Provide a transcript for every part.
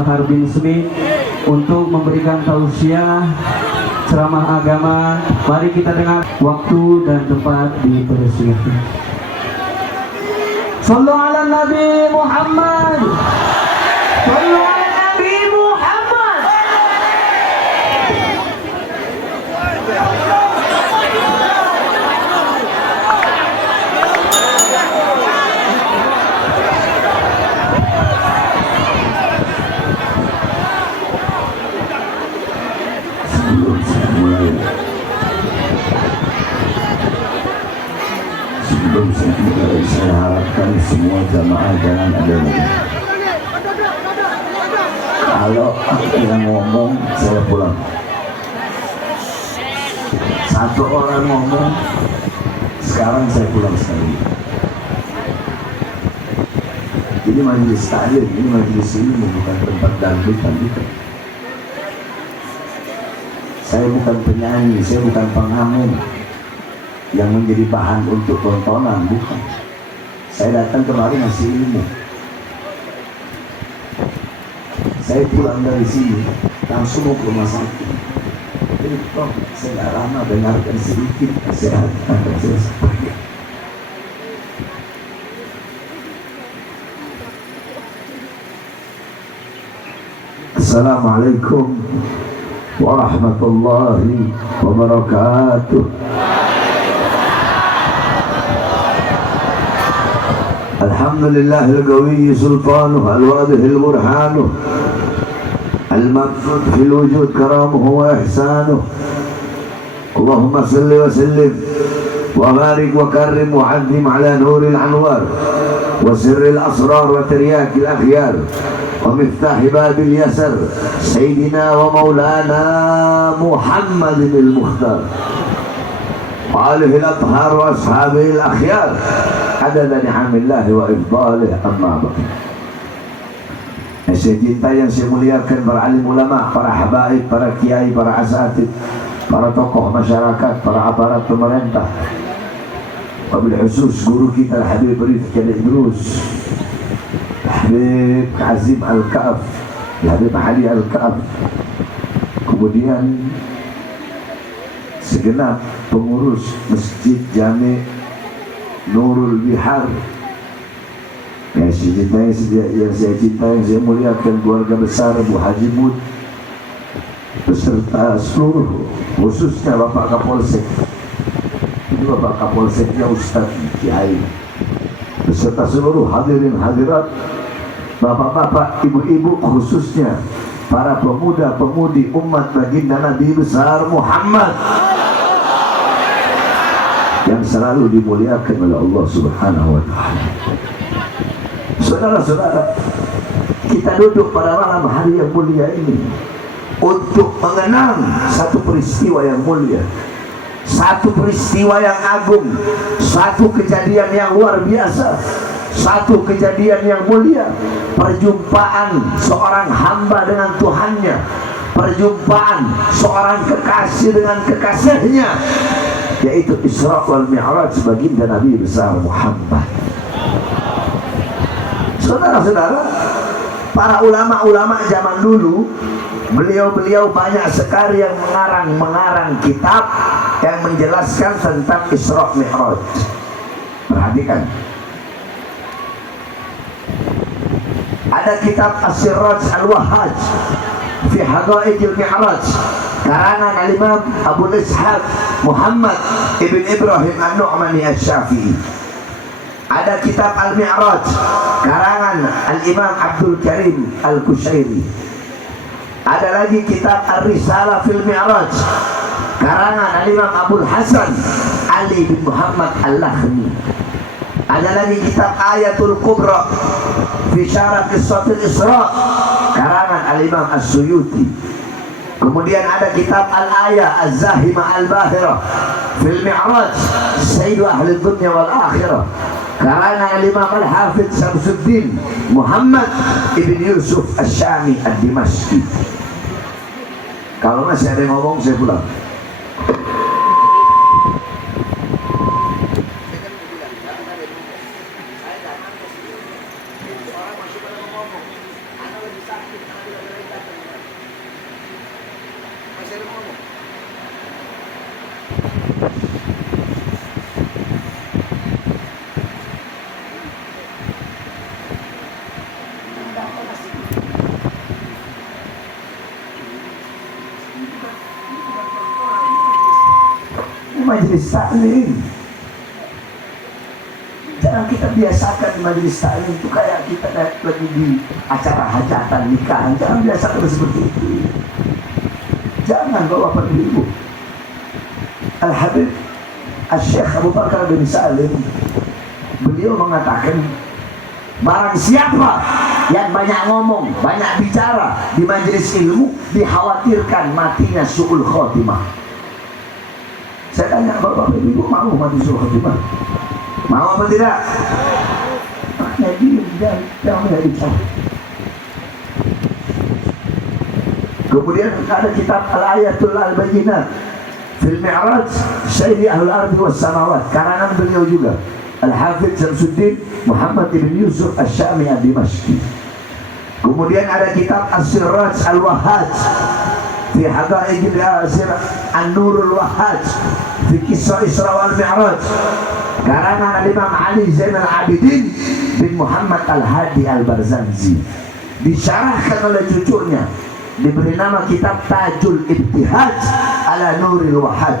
Bahar bin Smith untuk memberikan tausiah ceramah agama. Mari kita dengar, waktu dan tempat dipersilakan. Sallu ala Nabi Muhammad. Sallu ala Nabi Muhammad. Sebelum saya mulai, saya harapkan semua jamaah jangan ada lagi. Kalau ada yang ngomong, saya pulang. Satu orang ngomong, sekarang saya pulang sekali. Ini majelis taklim, ini majelis ini bukan tempat dangdut. Saya bukan penyanyi, saya bukan pengamen yang menjadi bahan untuk tontonan, bukan. Saya datang kemari ngasih ilmu. Saya pulang dari sini langsung mau ke rumah sakit. Jadi toh saya gak lama dengarkan sedikit nasihat akan saya sampaikan. Assalamualaikum warahmatullahi wabarakatuh. Alhamdulillahil qawiyyi sultanuh al-wadihil burhanuh al-maqsud fil wujud karamuhu wa ihsanuh. Allahumma salli wa sallim wa barik wa karrim wa azim ala nuril anwar wa sirril asrar wa tiryakil akhyar wa miftahi babil yasar sayyidina wa maulana Muhammadin al-Mukhtar wa alihi al-athhar wa ashabihi al-akhyar adada ni'amillahi wa ifdalih, amma ba'd. Saya cinta yang saya muliakan para alim ulama, para habaib, para kiai, para asatid, para tokoh masyarakat, para aparat pemerintah, wabil khusus guru kita Habib Rifki Al-Idrus, Habib Azim Al-Ka'af, Habib Ali Al-Ka'af, kemudian segenap pengurus Masjid Jami' Nurul Bihar yang saya cintai, yang saya muliakan, keluarga besar Bu Haji Mud beserta seluruh, khususnya Bapak Kapolsek. Ini Bapak Kapolseknya Ustadz Kiai beserta seluruh hadirin hadirat, bapak-bapak, ibu-ibu, khususnya para pemuda-pemudi umat baginda Nabi besar Muhammad yang selalu dimuliakan oleh Allah Subhanahu wa ta'ala. Saudara-saudara, kita duduk pada malam hari yang mulia ini untuk mengenang satu peristiwa yang mulia, satu peristiwa yang agung, satu kejadian yang luar biasa, satu kejadian yang mulia, perjumpaan seorang hamba dengan Tuhannya, perjumpaan seorang kekasih dengan kekasihnya, yaitu Isra wal Mi'raj baginda Nabi besar Muhammad. Saudara-saudara, para ulama-ulama zaman dulu, beliau-beliau banyak sekali yang mengarang kitab yang menjelaskan tentang Isra Mi'raj. Perhatikan, ada kitab As-Siraj Al-Wahhaj fi Haqaiqil Mi'raj karangan Al-Imam Abu Ishaq Muhammad ibn Ibrahim An-Nu'mani Asy-Syafi'i. Ada kitab Al-Mi'raj karangan Al-Imam Abdul Karim Al-Kushairi. Ada lagi kitab Ar-Risalah fil Mi'raj karangan Al-Imam Abul Hasan Ali bin Muhammad Al-Lakhmi. Ada lagi kitab Ayatul Kubra fi Syarah Qissatul Isra karangan Al-Imam As-Suyuti. Kemudian ada kitab Al-Ayah Az-Zahimah Al-Bahirah fil Mi'raj Sayyidu Ahli Dunya wal Akhirah karangan Al-Imam Al-Hafidh Syamsuddin Muhammad ibn Yusuf Asy-Syami Ad-Dimashqi. Kalau masih ada yang ngomong, saya pulang. majelis taklim. Jangan kita biasakan majelis taklim itu kayak kita lagi di acara hajatan nikahan. Jangan biasakan seperti itu. Jangan Bapak Ibu. Al-Habib Al-Syekh Abu Bakar bin Salim, beliau mengatakan, barang siapa yang banyak ngomong, banyak bicara di majelis ilmu, dikhawatirkan matinya su'ul khotimah. Saya tanya Bapak Ibu, mau mati su'ul khotimah? Mau apa tidak? Maknanya dia jangan bicara. Kemudian ada kitab Al-Ayatul Al-Bayyinat Fil Mi'raj Syekh Ahlul Ardi was Samawat, karangan beliau juga Al-Hafidz Syamsuddin Muhammad ibn Yusuf Asy-Syami Ad-Dimashqi. Kemudian ada kitab As-Siraj Al-Wahhaj Fi Haqa'iq Al-Asir An-Nurul Wahhaj Fi Kisah Isra wal Mi'raj, karangan Imam Ali Zainal Abidin bin Muhammad Al-Hadi Al-Barzanji, disyarahkan oleh cucunya, diberi nama kitab Tajul Ibtihaj ala Nuril Wahhaj,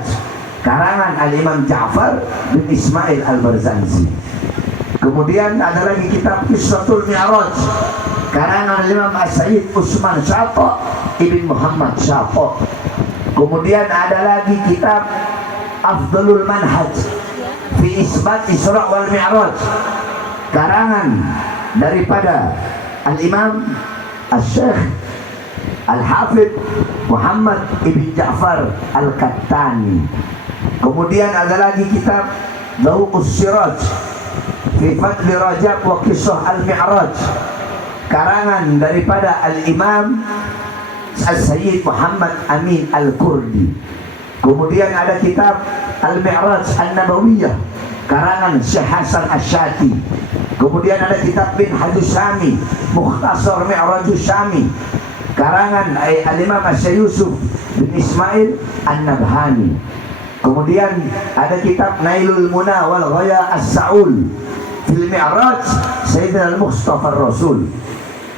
karangan Al-Imam Ja'far bin Ismail Al-Barzanji. Kemudian ada lagi kitab Qissatul Mi'raj, karangan Al-Imam As-Sayyid Utsman Syafa' ibn Muhammad Syafa'. Kemudian ada lagi kitab Afdalul Manhaj fi Isbat Isra wal Mi'raj, karangan daripada Al-Imam Al-Syekh Al-Hafidh Muhammad ibn Ja'far Al-Kattani. Kemudian ada lagi kitab Dawqus Siraj fi Fadli Rajab wa Qissah Al-Mi'raj, karangan daripada Al-Imam Al-Sayyid Muhammad Amin Al-Kurdi. Kemudian ada kitab Al-Mi'raj An-Nabawiyah, karangan Syekh Hasan Asy-Syati. Kemudian ada kitab Bin Hadis Syami Mukhtasar Mi'rajus Syami, karangan Al-Imam Asy-Syaikh Yusuf bin Ismail An-Nabhani. Kemudian ada kitab Nailul Muna wal Ghaya As-Sa'ul fil Mi'raj Sayyidina Al-Mustafa Ar-Rasul,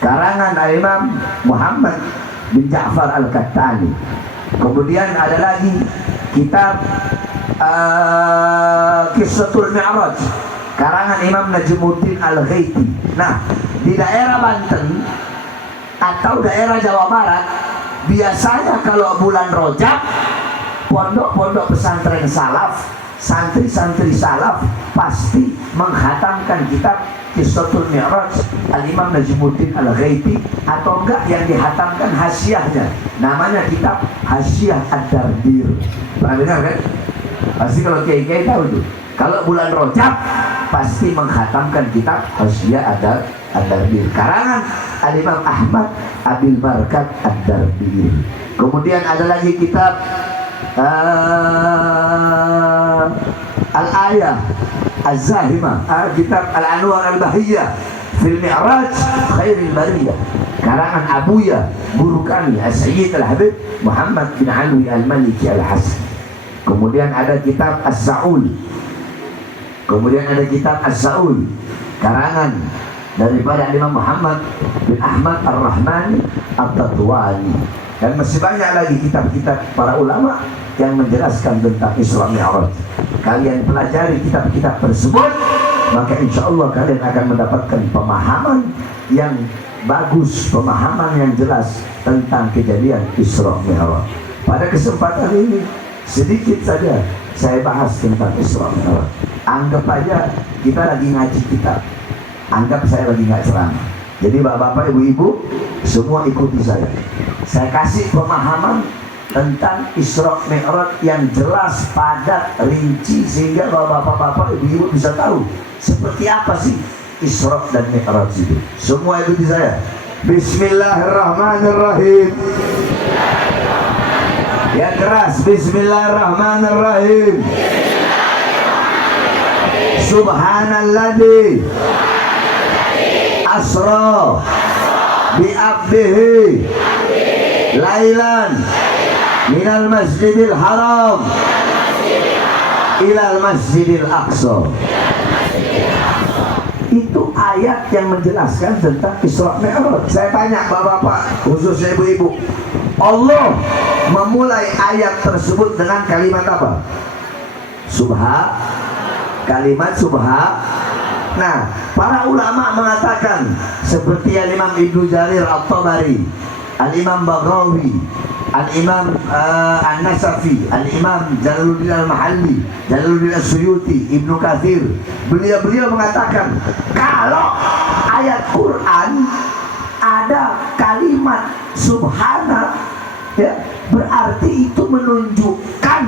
karangan Al-Imam Muhammad bin Ja'far Al-Kattani. Kemudian ada lagi kitab Qissatul Mi'raj, karangan Imam Najmuddin Al-Ghaiti. Nah, di daerah Banten atau daerah Jawa Barat, biasanya kalau bulan Rajab, pondok-pondok pesantren salaf, santri-santri salaf pasti menghatamkan kitab Qissatul Mi'raj Al-Imam Najmuddin Al-Ghaiti, atau enggak yang dihatamkan hasyiahnya, namanya kitab Hasyiah Ad-Dardir. Pernah dengar kan? Pasti kalau kiai-kiai tahu itu. Kalau bulan Rajab pasti menghatamkan kitab Hasyiah Ad-Dardir, karangan Al-Imam Ahmad Abil Barakat Ad-Dardir. Kemudian ada lagi kitab Al-Ayah Az-Zahimah, kitab Al-Anwar Al-Bahiyah fil Mi'raj Khairil Bariyah, karangan Abuya Burukani As-Sayyid Al-Habib Muhammad bin Alwi Al-Maliki Al-Hasan. Kemudian ada kitab As-Sa'ul. Kemudian ada kitab As-Sa'ul, karangan daripada Imam Muhammad bin Ahmad Ar-Rahmani Ad-Dadwani. Dan masih banyak lagi kitab-kitab para ulama yang menjelaskan tentang Isra Mi'raj. Kalian pelajari kitab-kitab tersebut, maka insya Allah kalian akan mendapatkan pemahaman yang bagus, pemahaman yang jelas tentang kejadian Isra Mi'raj. Pada kesempatan ini sedikit saja saya bahas tentang Isra Mi'raj. Anggap aja kita lagi ngaji kitab, anggap saya lagi nggak ceramah. Jadi bapak-bapak, ibu-ibu semua ikuti saya. Saya kasih pemahaman tentang Isra Mi'raj yang jelas, padat, rinci, sehingga bapak-bapak, ibu-ibu bisa tahu seperti apa sih Isra dan Mi'raj itu. Semua ikuti saya. Bismillahirrahmanirrahim. Ya keras. Bismillahirrahmanirrahim. Subhanalladzi asra bi abdihi lailan minal masjidil haram ilal masjidil aqsa. Itu ayat yang menjelaskan tentang Isra Mi'raj. Saya tanya bapak-bapak, khususnya ibu-ibu, Allah memulai ayat tersebut dengan kalimat apa? kalimat subha. Nah, para ulama mengatakan seperti Al-Imam Ibnu Jarir At-Tabari, Al-Imam Baghawi, Al-Imam An-Nasafi, Al-Imam Jalaluddin Al-Mahalli, Jalaluddin As-Suyuti, Ibnu Katsir, beliau mengatakan kalau ayat Quran ada kalimat subhana, ya, berarti itu menunjukkan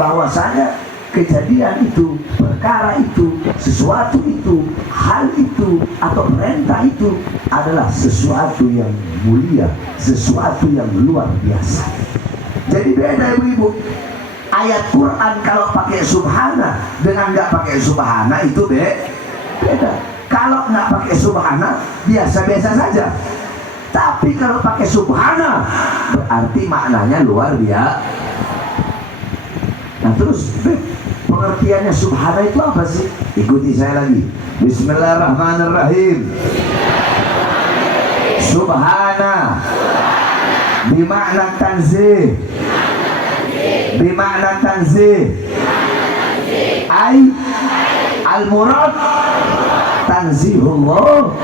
bahwasanya kejadian itu, perkara itu, sesuatu itu, hal itu, atau perintah itu adalah sesuatu yang mulia, sesuatu yang luar biasa. Jadi beda ibu-ibu. Ayat Quran kalau pakai subhana dengan nggak pakai subhana itu beda. Kalau nggak pakai subhana biasa-biasa saja. Tapi kalau pakai subhana berarti maknanya luar biasa. Nah terus pengertiannya subhana itu apa sih? Ikuti saya lagi. Bismillahirrahmanirrahim. Subhana bimakna tanzih. Bimakna tanzih. Ay al-murad tanzihullah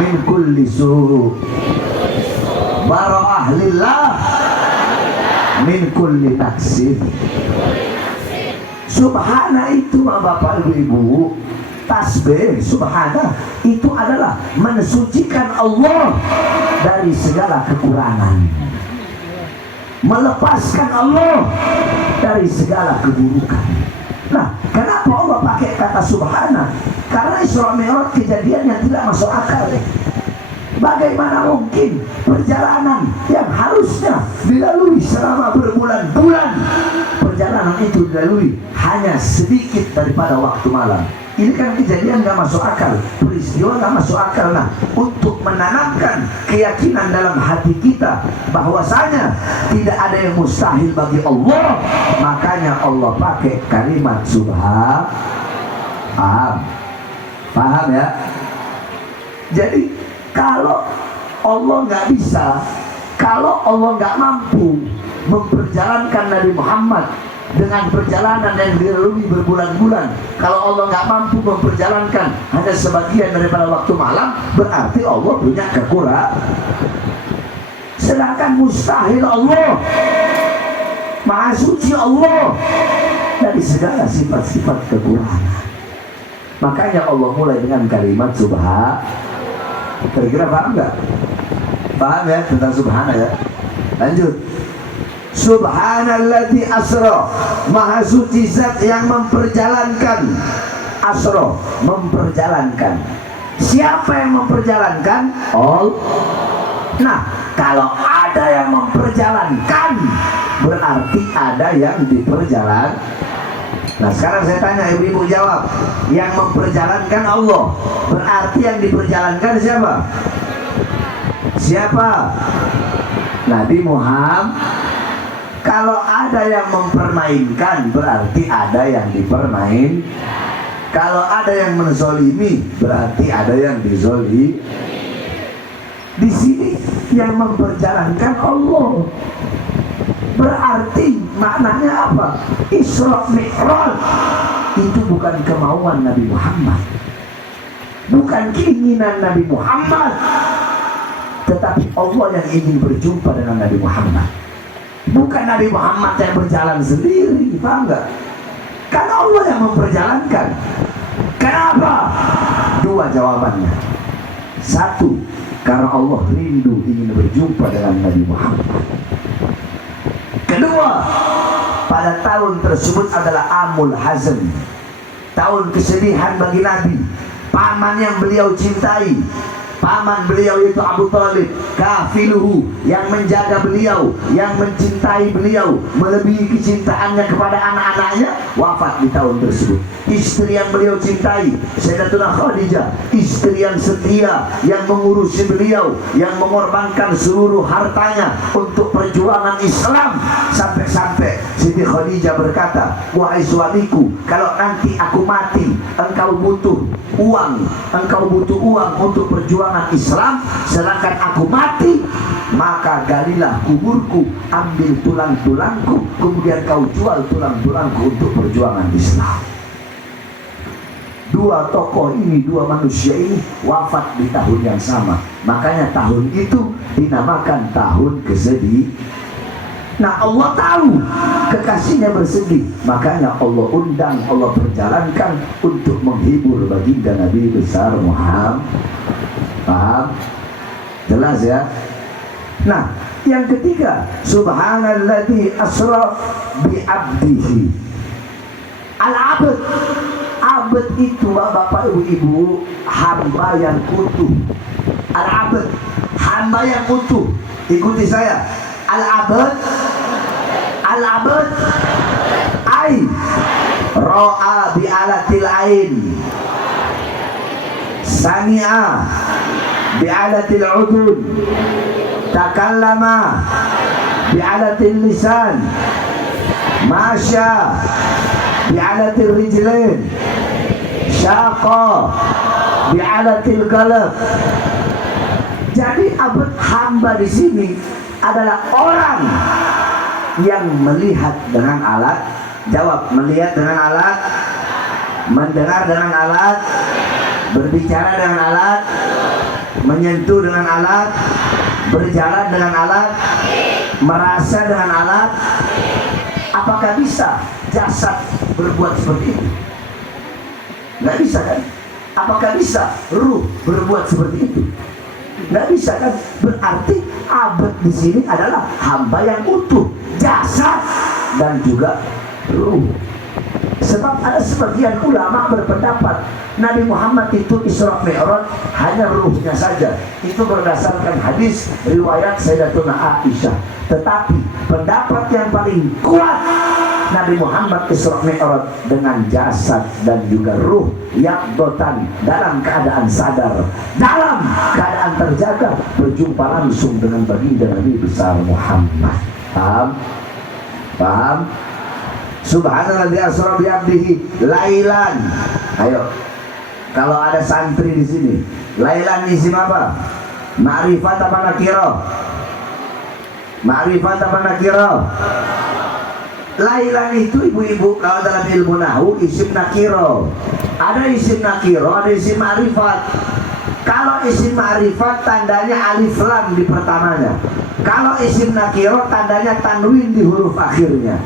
min kulli su'. Bara'ah lillah min kulli taksib. Subhana itu Bapak Ibu, tasbih subhana itu adalah mensucikan Allah dari segala kekurangan, melepaskan Allah dari segala keburukan. Nah, kenapa Allah pakai kata subhana? Karena Isra Mi'raj kejadian yang tidak masuk akal. Bagaimana mungkin perjalanan yang harusnya dilalui selama berbulan-bulan, perjalanan itu dilalui hanya sedikit daripada waktu malam. Ini kan kejadian gak masuk akal, peristiwa gak masuk akal. Nah, untuk menanamkan keyakinan dalam hati kita bahwasanya tidak ada yang mustahil bagi Allah, makanya Allah pakai kalimat subha. Paham ya? Jadi kalau Allah nggak bisa, kalau Allah nggak mampu memperjalankan Nabi Muhammad dengan perjalanan yang dilalui berbulan-bulan, kalau Allah nggak mampu memperjalankan hanya sebagian daripada waktu malam, berarti Allah punya kekurangan. Sedangkan mustahil Allah, maha suci Allah dari segala sifat-sifat kekurangan. Makanya Allah mulai dengan kalimat subha. Kira-kira paham nggak? Paham ya tentang subhana ya? Lanjut. Subhanalladzi asra, maha suci zat yang memperjalankan. Asra, memperjalankan. Siapa yang memperjalankan? Allah. Nah, kalau ada yang memperjalankan, berarti ada yang diperjalankan. Nah sekarang saya tanya, ibu-ibu jawab. Yang memperjalankan Allah, berarti yang diperjalankan siapa? Siapa? Nabi Muhammad. Kalau ada yang mempermainkan, berarti ada yang dipermain. Kalau ada yang menzolimi, berarti ada yang dizolimi. Di sini yang memperjalankan Allah, berarti maknanya apa? Isra Mi'raj itu bukan kemauan Nabi Muhammad, bukan keinginan Nabi Muhammad, tetapi Allah yang ingin berjumpa dengan Nabi Muhammad. Bukan Nabi Muhammad yang berjalan sendiri, paham nggak? Karena Allah yang memperjalankan. Kenapa? Dua jawabannya. Satu, karena Allah rindu ingin berjumpa dengan Nabi Muhammad. Kedua, pada tahun tersebut adalah Amul Hazm, tahun kesedihan bagi Nabi. Paman yang beliau cintai, paman beliau itu Abu Talib, kafiluhu, yang menjaga beliau, yang mencintai beliau melebihi kecintaannya kepada anak-anaknya, wafat di tahun tersebut. Istri yang beliau cintai, Sayyidatuna Khadijah, istri yang setia, yang mengurusi beliau, yang mengorbankan seluruh hartanya untuk perjuangan Islam, sampai-sampai Siti Khadijah berkata, wahai suamiku, kalau nanti aku mati, engkau butuh uang untuk perjuangan perjuangan Islam, sedangkan aku mati, maka galilah kuburku, ambil tulang-tulangku, kemudian kau jual tulang-tulangku untuk perjuangan Islam. Dua tokoh ini, dua manusia ini wafat di tahun yang sama. Makanya tahun itu dinamakan tahun kesedih. Nah, Allah tahu kekasihnya bersedih, makanya Allah undang, Allah perjalankan untuk menghibur baginda Nabi besar Muhammad. Paham? Jelas ya? Nah, yang ketiga, subhanalladzi asra bi abdihi. Al-abd, abd itu bapak ibu, hamba yang utuh. Al-abd, hamba yang utuh. Ikuti saya. Al-abd, al-abd ay ra'a bi alatil ain, sami'a bi alatil udun, takallama bi alatil lisan, masya bi alatil rijlain, syaqa bi alatil qalb. Jadi abd, hamba di sini adalah orang yang melihat dengan alat. Jawab, melihat dengan alat, mendengar dengan alat, berbicara dengan alat, menyentuh dengan alat, berjalan dengan alat, merasa dengan alat. Apakah bisa jasad berbuat seperti itu? Nggak bisa kan? Apakah bisa ruh berbuat seperti itu? Nggak bisa kan? Berarti abd di sini adalah hamba yang utuh, jasad dan juga ruh. Sebab ada sebagian ulama berpendapat Nabi Muhammad itu Isra Mi'raj hanya ruhnya saja. Itu berdasarkan hadis riwayat Sayyidatuna Aisyah. Tetapi pendapat yang paling kuat, Nabi Muhammad Isra Mi'raj dengan jasad dan juga ruh yaqdatan, dalam keadaan sadar, dalam keadaan terjaga, berjumpa langsung dengan baginda Nabi besar Muhammad. Paham? Paham? Subhanalladzi asra bi 'abdihi lailan. Ayo. Kalau ada santri di sini, lailan isim apa? Ma'rifat apa nakirah? Ma'rifat apa nakirah? Lailan itu ibu-ibu kalau dalam ilmu nahwu isim nakiro. Ada isim nakiro, ada isim ma'rifat. Kalau isim ma'rifat tandanya alif lam di pertamanya. Kalau isim nakiro tandanya tanwin di huruf akhirnya.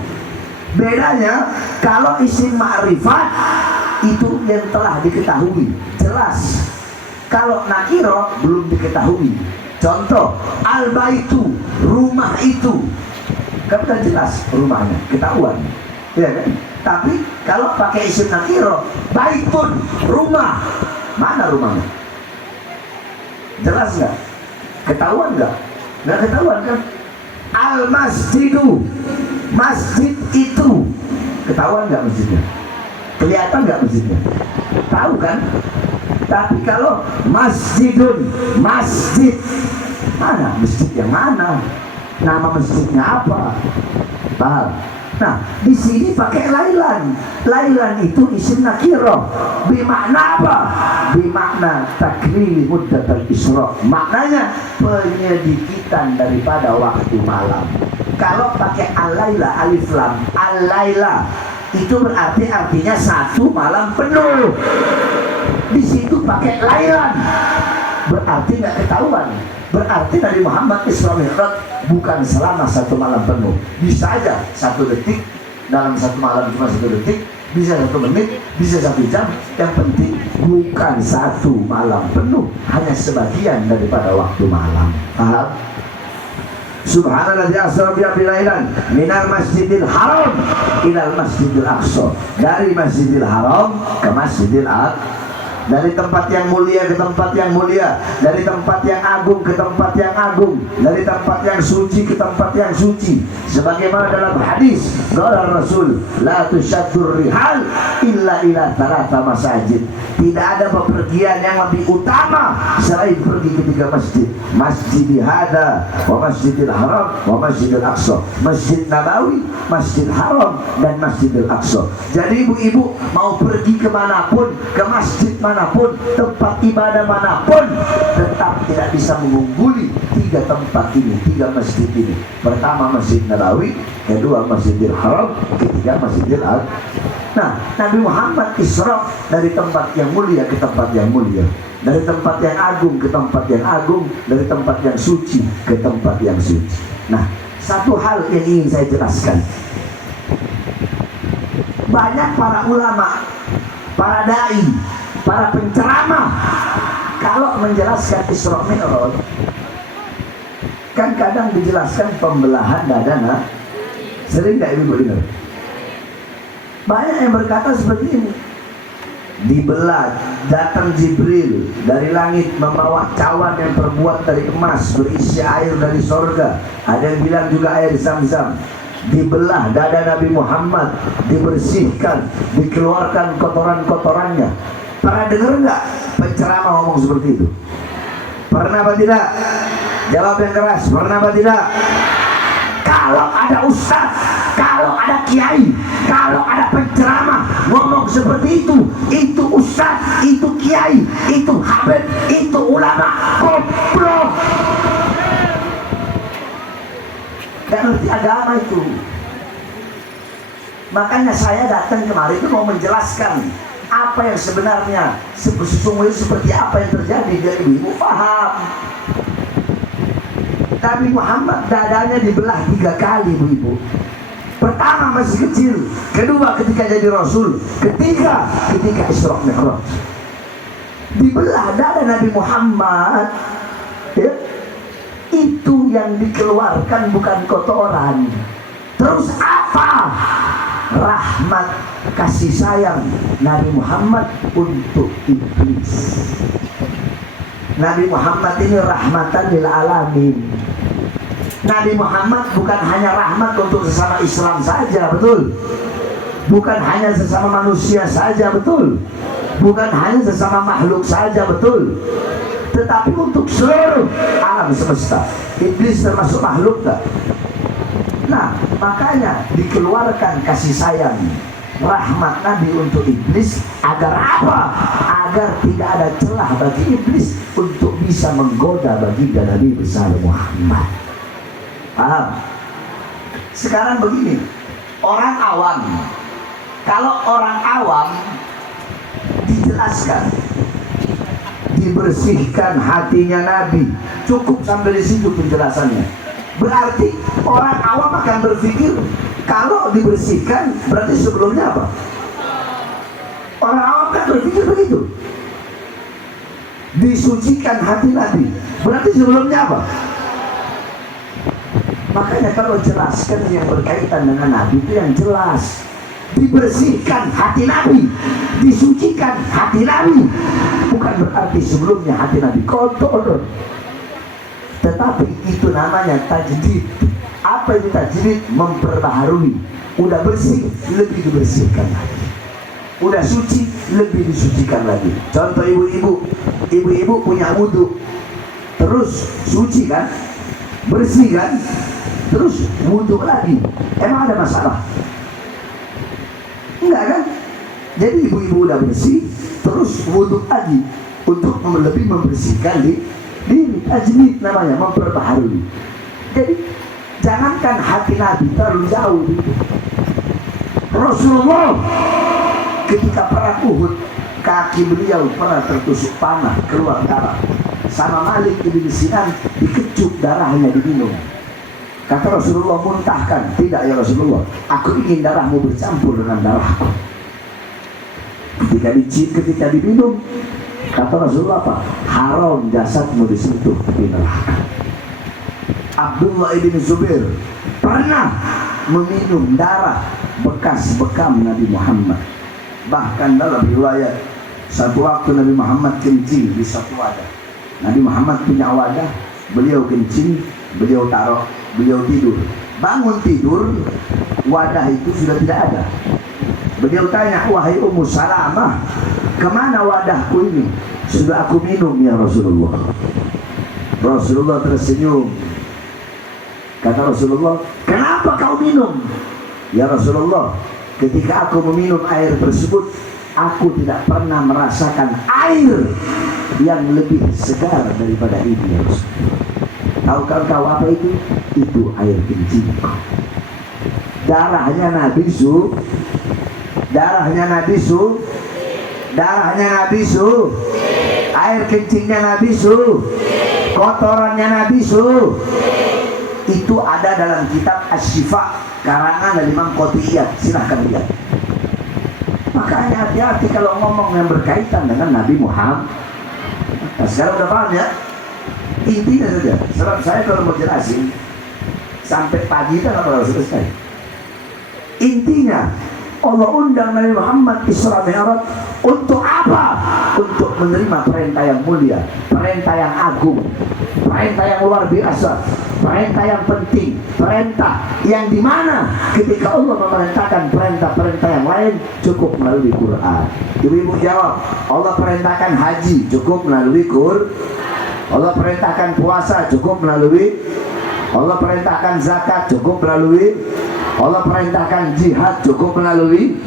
Bedanya kalau isim ma'rifat itu yang telah diketahui, jelas. Kalau nakiro belum diketahui. Contoh, al-baitu, rumah itu. Kan udah jelas rumahnya, ketahuan, ya kan? Tapi kalau pakai isim nakiro, baitun, rumah, mana rumahnya? Jelas nggak? Ketahuan nggak? Nggak ketahuan kan? Al masjidu, masjid itu, ketahuan nggak masjidnya? Kelihatan nggak masjidnya? Tahu kan? Tapi kalau masjidun, masjid, mana masjid yang mana? Nama masjidnya apa? Paham? Nah, di sini pakai lailan. Lailan itu isim nakirah. Bimakna apa? Bimakna taklili muddatul isra. Maknanya penyedikitan daripada waktu malam. Kalau pakai al-laila, alif lam, al-laila, itu berarti artinya satu malam penuh. Di situ pakai lailan, berarti nggak ketahuan. Berarti Nabi Muhammad Isra Mi'raj bukan selama satu malam penuh. Bisa aja 1 detik, dalam satu malam cuma 1 detik, bisa 1 menit, bisa 1 jam. Yang penting bukan satu malam penuh, hanya sebagian daripada waktu malam. Paham? Subhanalladzi asra bi 'abdihi lailan minal masjidil haram ilal masjidil aqsa. Dari masjidil haram ke masjidil aqsa. Dari tempat yang mulia ke tempat yang mulia, dari tempat yang agung ke tempat yang agung, dari tempat yang suci ke tempat yang suci. Sebagaimana dalam hadis qala Rasul, la tusyaddur rihal illa ila 3 masajid. Tidak ada bepergian yang lebih utama selain pergi ke 3 masjid. Masjid hada, wa masjidil haram, wa masjidil aqsa. Masjid Nabawi, Masjid Haram, dan Masjidil Aqsa. Jadi ibu-ibu mau pergi kemanapun, ke masjid manapun, tempat ibadah manapun, tetap tidak bisa mengungguli 3 tempat ini, 3 masjid ini. Pertama Masjid Nabawi, kedua Masjidil Haram, ketiga Masjidil Aqsa. Nah, Nabi Muhammad Isra dari tempat yang mulia ke tempat yang mulia, dari tempat yang agung ke tempat yang agung, dari tempat yang suci ke tempat yang suci. Nah, satu hal yang ingin saya jelaskan. Banyak para ulama, para dai, para penceramah kalau menjelaskan Isra Mi'raj kan kadang dijelaskan pembelahan dada. Sering gak ibu dengar? Banyak yang berkata seperti ini. Dibelah, datang Jibril dari langit membawa cawan yang terbuat dari emas berisi air dari sorga. Ada yang bilang juga air Zam-Zam. Dibelah dada Nabi Muhammad, dibersihkan, dikeluarkan kotoran-kotorannya. Pernah dengar nggak penceramah ngomong seperti itu? Pernah apa tidak? Jawab yang keras, pernah apa tidak? Kalau ada ustaz, kalau ada kiai, kalau ada penceramah ngomong seperti itu ustaz, itu kiai, itu habib, itu ulama, goblok. Gak ngerti agama itu. Makanya saya datang kemari itu mau menjelaskan apa yang sebenarnya sesungguhnya seperti apa yang terjadi, biar ibu paham. Nabi Muhammad dadanya dibelah 3 kali, ibu. Pertama masih kecil, kedua ketika jadi Rasul, ketiga ketika Isra Mi'raj. Dibelah dada Nabi Muhammad, ya, itu yang dikeluarkan bukan kotoran. Terus apa? Rahmat, kasih sayang Nabi Muhammad untuk iblis. Nabi Muhammad ini rahmatan lil alamin. Nabi Muhammad bukan hanya rahmat untuk sesama Islam saja, betul? Bukan hanya sesama manusia saja, betul? Bukan hanya sesama makhluk saja, betul? Tetapi untuk seluruh alam semesta. Iblis termasuk makhluk tak? Nah, makanya dikeluarkan kasih sayang rahmat Nabi untuk iblis. Agar apa? Agar tidak ada celah bagi iblis untuk bisa menggoda baginda Nabi besar Muhammad. Paham? Sekarang begini, orang awam, kalau orang awam dijelaskan, dibersihkan hatinya Nabi, cukup sampai di situ penjelasannya. Berarti orang awam akan berpikir kalau dibersihkan berarti sebelumnya apa? Orang awam kan berpikir begitu. Disucikan hati Nabi berarti sebelumnya apa? Makanya kalau jelaskan yang berkaitan dengan Nabi itu yang jelas. Dibersihkan hati Nabi, disucikan hati Nabi, bukan berarti sebelumnya hati Nabi kotor. Tetapi itu namanya tajdid. Apa itu tajdid? Memperbaharui. Udah bersih, lebih dibersihkan lagi. Udah suci, lebih disucikan lagi. Contoh ibu-ibu punya wudhu, terus suci kan, bersih kan, terus wudhu lagi. Emang ada masalah? Enggak kan? Jadi ibu-ibu udah bersih, terus wudhu lagi untuk lebih membersihkan diri. Tajdid namanya, memperbaharui. Jadi jangankan hati Nabi terlalu jauh. Rasulullah ketika perang Uhud, kaki beliau pernah tertusuk panah, keluar darah. Sama Malik ibn Sinan dikecup, darahnya diminum. Kata Rasulullah, muntahkan. Tidak ya Rasulullah, aku ingin darahmu bercampur dengan darahku. Ketika diminum, kata Rasulullah apa? Haram jasadmu disentuh di neraka. Abdullah ibn Zubair pernah meminum darah bekas bekam Nabi Muhammad. Bahkan dalam riwayat, satu waktu Nabi Muhammad kencing di satu wadah. Nabi Muhammad punya wadah, beliau kencing, beliau taruh, beliau tidur. Bangun tidur, wadah itu sudah tidak ada. Beliau tanya, wahai Ummu Salamah, kemana wadahku ini? Sudah aku minum ya Rasulullah. Rasulullah tersenyum. Kata Rasulullah, kenapa kau minum? Ya Rasulullah, ketika aku meminum air tersebut, aku tidak pernah merasakan air yang lebih segar daripada ini ya Rasul. Tahukah kau apa itu? Itu air kencing. Darahnya Nabi Su, darahnya Nabi Su, darahnya Nabi Su, air kencingnya Nabi Su, kotorannya Nabi Su. Itu ada dalam kitab Asy-Syifa karangan dari Imam Qotiyah. Silahkan lihat. Makanya hati-hati kalau ngomong yang berkaitan dengan Nabi Muhammad. Nah, sekarang udah paham ya? Intinya saja. Sebab saya kalau mau jelasin sampai pagi kita nggak bakal selesai. Intinya Allah undang Nabi Muhammad Isra Mi'raj untuk apa? Untuk menerima perintah yang mulia, perintah yang agung, perintah yang luar biasa, perintah yang penting, perintah yang dimana ketika Allah memerintahkan perintah-perintah yang lain cukup melalui Quran. Ibu-ibu jawab, Allah perintahkan haji cukup melalui Quran. Allah perintahkan puasa cukup melalui, Allah perintahkan zakat cukup melalui, Allah perintahkan jihad cukup melalui.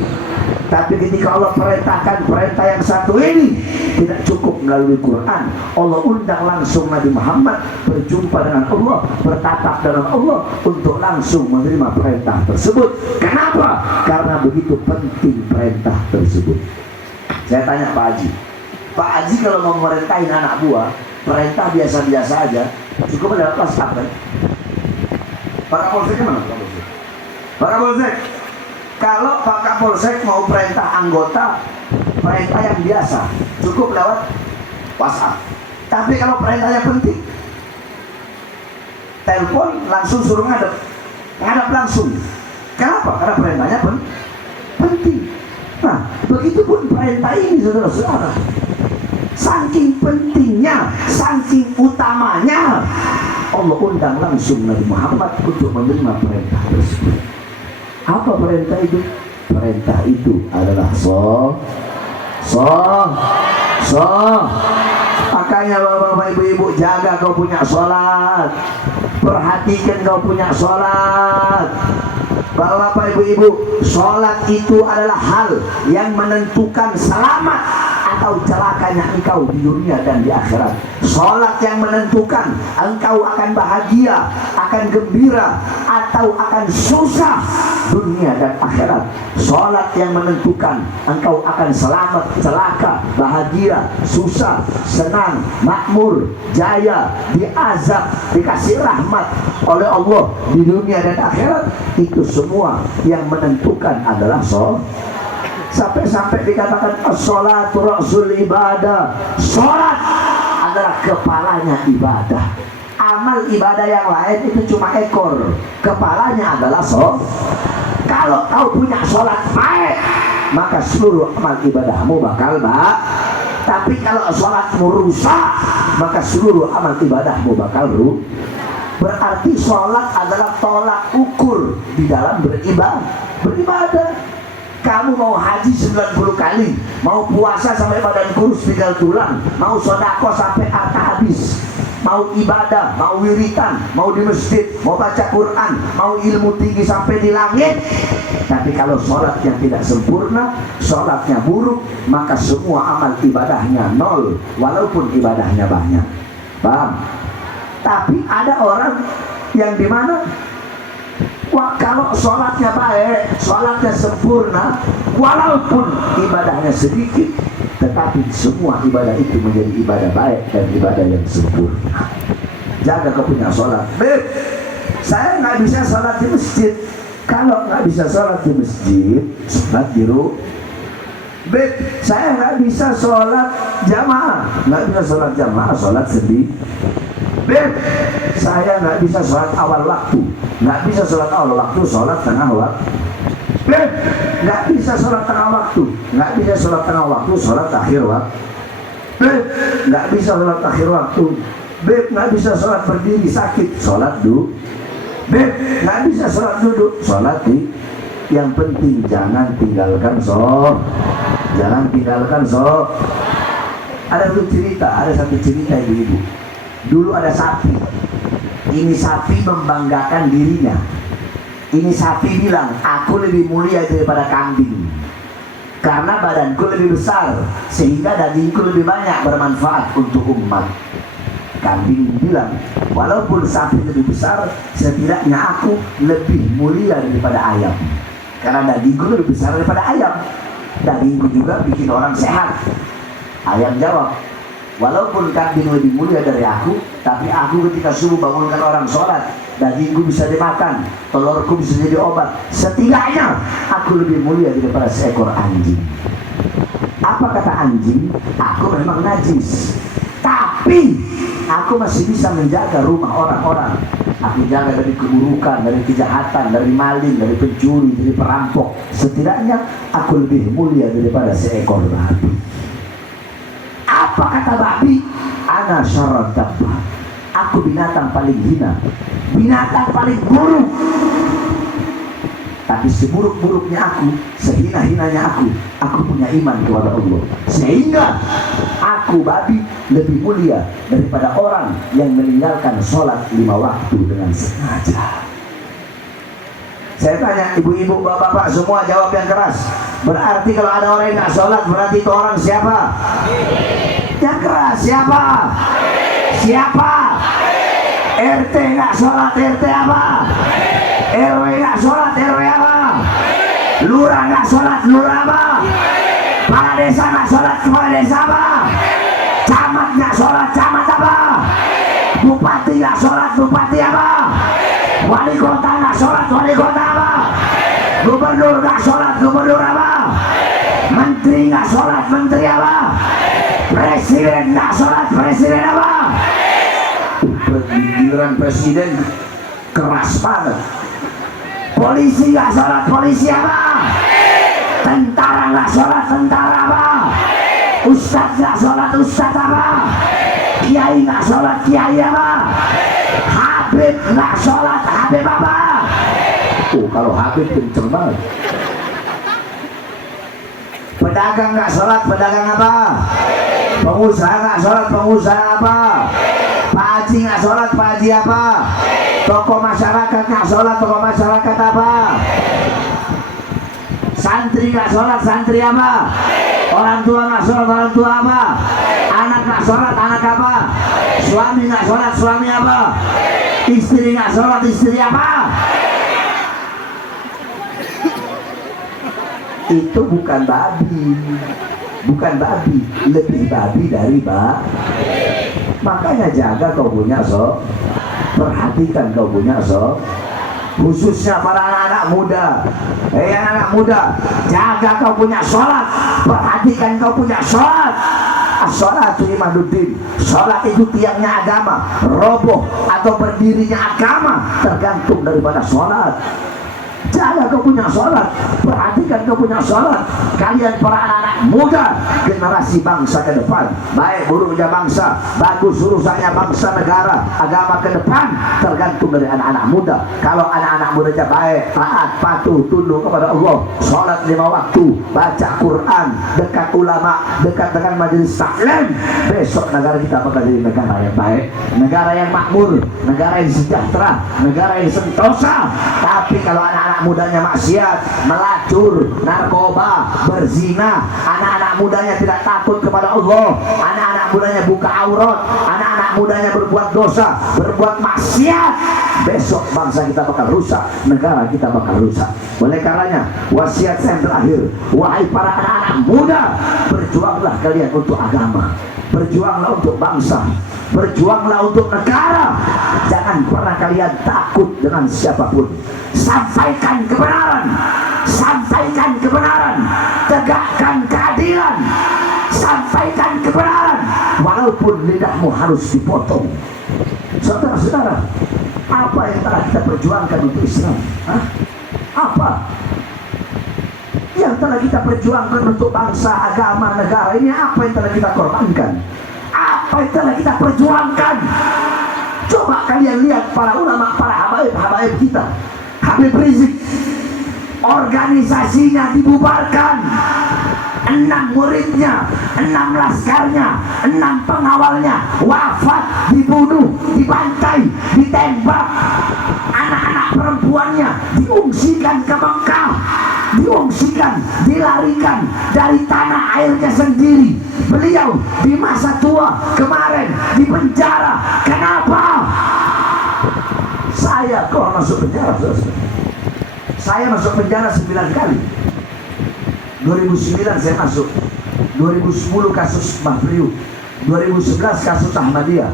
Tapi ketika Allah perintahkan perintah yang satu ini tidak cukup melalui Quran. Allah undang langsung Nabi Muhammad berjumpa dengan Allah, bertatap dengan Allah untuk langsung menerima perintah tersebut. Kenapa? Karena begitu penting perintah tersebut. Saya tanya Pak Haji, Pak Haji kalau mau merintahin anak buah, perintah biasa-biasa aja, cukup ada kelas apa? Pak Kapolsek mana? Pak Kapolsek, kalau Pak Kapolsek mau perintah anggota, perintah yang biasa, cukup lewat WhatsApp. Tapi kalau perintahnya penting, telepon langsung suruh ngadep langsung. Kenapa? Karena perintahnya penting. Nah, begitupun perintah ini, saudara-saudara. Saking pentingnya, saking utamanya, Allah undang langsung Nabi Muhammad untuk menerima perintah tersebut. Apa perintah itu? Perintah itu adalah makanya bapak-bapak, ibu-ibu, jaga kau punya sholat, perhatikan kau punya sholat. Bapak-bapak, ibu-ibu, sholat itu adalah hal yang menentukan selamat atau celakanya engkau di dunia dan di akhirat. Sholat yang menentukan engkau akan bahagia, akan gembira, atau akan susah dunia dan akhirat. Sholat yang menentukan engkau akan selamat, celaka, bahagia, susah, senang, makmur, jaya, diazab, dikasih rahmat oleh Allah di dunia dan akhirat. Itu semua yang menentukan adalah sholat. Sampai-sampai dikatakan as-sholatu ra'sul ibadah. Sholat adalah kepalanya ibadah. Amal ibadah yang lain itu cuma ekor, kepalanya adalah sholat. Kalau kau punya sholat baik, maka seluruh amal ibadahmu bakal baik. Tapi kalau sholatmu rusak, maka seluruh amal ibadahmu bakal rusak. Berarti sholat adalah tolak ukur di dalam beribadah. Kamu mau haji 90 kali, mau puasa sampai badan kurus tinggal tulang, mau sodako sampai harta habis, mau ibadah, mau wiritan, mau di masjid, mau baca Quran, mau ilmu tinggi sampai di langit. Tapi kalau sholatnya tidak sempurna, sholatnya buruk, maka semua amal ibadahnya nol, walaupun ibadahnya banyak. Paham? Tapi ada orang yang dimana kalau sholatnya baik, sholatnya sempurna, walaupun ibadahnya sedikit, tetapi semua ibadah itu menjadi ibadah baik dan ibadah yang sempurna. Jaga kau punya sholat. Beb, saya nggak bisa sholat di masjid. Kalau nggak bisa sholat di masjid, sholat di rumah. Beb, saya nggak bisa sholat jamaah. Nggak bisa sholat jamaah, sholat sendiri. Beb, saya nggak bisa sholat awal waktu, nggak bisa sholat awal waktu, sholat tengah waktu. Beb, nggak bisa sholat tengah waktu, nggak bisa sholat tengah waktu, sholat akhir waktu. Beb, nggak bisa sholat akhir waktu. Beb, nggak bisa sholat berdiri sakit, sholat duduk. Beb, nggak bisa sholat duduk, sholat di. Yang penting jangan tinggalkan sholat, jangan tinggalkan sholat. Ada satu cerita ibu-ibu. Dulu ada sapi. Ini sapi membanggakan dirinya. Ini sapi bilang, aku lebih mulia daripada kambing. karena badanku lebih besar sehingga dagingku lebih banyak bermanfaat untuk umat. Kambing bilang, walaupun sapi lebih besar, setidaknya aku lebih mulia daripada ayam, karena dagingku lebih besar daripada ayam. Dagingku juga bikin orang sehat. Ayam jawab, walaupun kambing lebih mulia dari aku, tapi aku ketika subuh bangunkan orang sholat, dagingku bisa dimakan, telurku bisa jadi obat. Setidaknya aku lebih mulia daripada seekor anjing. Apa kata anjing? Aku memang najis, tapi aku masih bisa menjaga rumah orang-orang. Aku jaga dari keburukan, dari kejahatan, dari maling, dari pencuri, dari perampok. Setidaknya aku lebih mulia daripada seekor babi. Apa kata babi? Ana syarrad dabbah. Aku binatang paling hina, binatang paling buruk. Tapi seburuk-buruknya aku, sehina-hinanya aku punya iman kepada Allah. Sehingga aku babi lebih mulia daripada orang yang meninggalkan sholat 5 waktu dengan sengaja. Saya tanya ibu-ibu, bapak-bapak semua jawab yang keras. Berarti kalau ada orang yang nggak sholat, berarti itu orang siapa? Yang keras siapa? Siapa? RT nggak sholat, RT apa? RW nggak sholat, RW apa? Lurah nggak sholat, lurah apa? Kepala desa nggak sholat, kepala desa apa? Camat nggak sholat, camat apa? Bupati nggak sholat, bupati apa? Wali kota nggak sholat, wali kota apa? Gubernur nggak sholat, gubernur apa? Menteri nggak sholat, menteri apa? Presiden nggak sholat, presiden apa? Giliran presiden keras banget. Polisi nggak sholat, polisi apa? Tentara nggak sholat, tentara apa? Ustadz nggak sholat, ustadz apa? Kiai nggak sholat, kiai apa? Habib nggak sholat, Habib apa? Kalau Habib kenceng banget. Pedagang nggak sholat, pedagang apa? Pengusaha nggak sholat, pengusaha apa? Pak Haji nggak sholat, Pak Haji apa? Tokoh masyarakat nggak sholat, tokoh masyarakat apa? Santri nggak sholat, santri apa? Orang tua nggak sholat, orang tua apa? Anak nggak sholat, anak apa? Suami nggak sholat, suami apa? Istri nggak sholat, istri apa? Itu bukan babi, bukan babi, lebih babi dari Makanya jaga kau punya perhatikan kau punya khususnya para anak-anak muda. Anak-anak muda, jaga kau punya sholat, perhatikan kau punya sholat. As-sholatu imaduddin. Sholat itu tiangnya agama. Roboh atau berdirinya agama tergantung daripada sholat. Jaga kau punya sholat, perhatikan kau punya sholat. Kalian para anak-anak muda, generasi bangsa ke depan, baik buruknya bangsa, bagus urusannya bangsa negara, agama ke depan, tergantung dari anak-anak muda. Kalau anak-anak mudanya baik, taat, patuh, tunduk kepada Allah, sholat 5 waktu, baca Quran, dekat ulama, dekat dengan majelis taklim, besok negara kita bakal jadi negara yang baik, negara yang makmur, negara yang sejahtera, negara yang sentosa. Tapi kalau anak-anak mudanya maksiat, melacur, narkoba, berzina, anak-anak mudanya tidak takut kepada Allah, anak-anak mudanya buka aurat, anak-anak mudanya berbuat dosa, berbuat maksiat, besok bangsa kita bakal rusak, negara kita bakal rusak. Oleh karenanya, wasiat saya terakhir, wahai para anak-anak muda, berjuanglah kalian untuk agama, berjuanglah untuk bangsa, berjuanglah untuk negara. Jangan pernah kalian takut dengan siapapun. Sampaikan kebenaran, sampaikan kebenaran, tegakkan keadilan, sampaikan kebenaran walaupun lidahmu harus dipotong. Saudara-saudara, apa yang telah kita perjuangkan untuk Islam? Apa yang telah kita perjuangkan untuk bangsa, agama, negara ini? Apa yang telah kita korbankan? Apa yang telah kita perjuangkan? Coba kalian lihat para ulama, para habaib kita. Habib Rizik, organisasinya dibubarkan, 6 muridnya, 6 laskarnya, 6 pengawalnya wafat, dibunuh, dibantai, ditembak. Anak-anak perempuannya diungsikan ke Mekah, diungsikan, dilarikan dari tanah airnya sendiri. Beliau di masa tua kemarin di penjara. Kenapa? Saya kok masuk penjara, saudara? Saya masuk penjara 9 kali. 2009 saya masuk, 2010 kasus Mahpriu, 2011 kasus Ahmadiyah,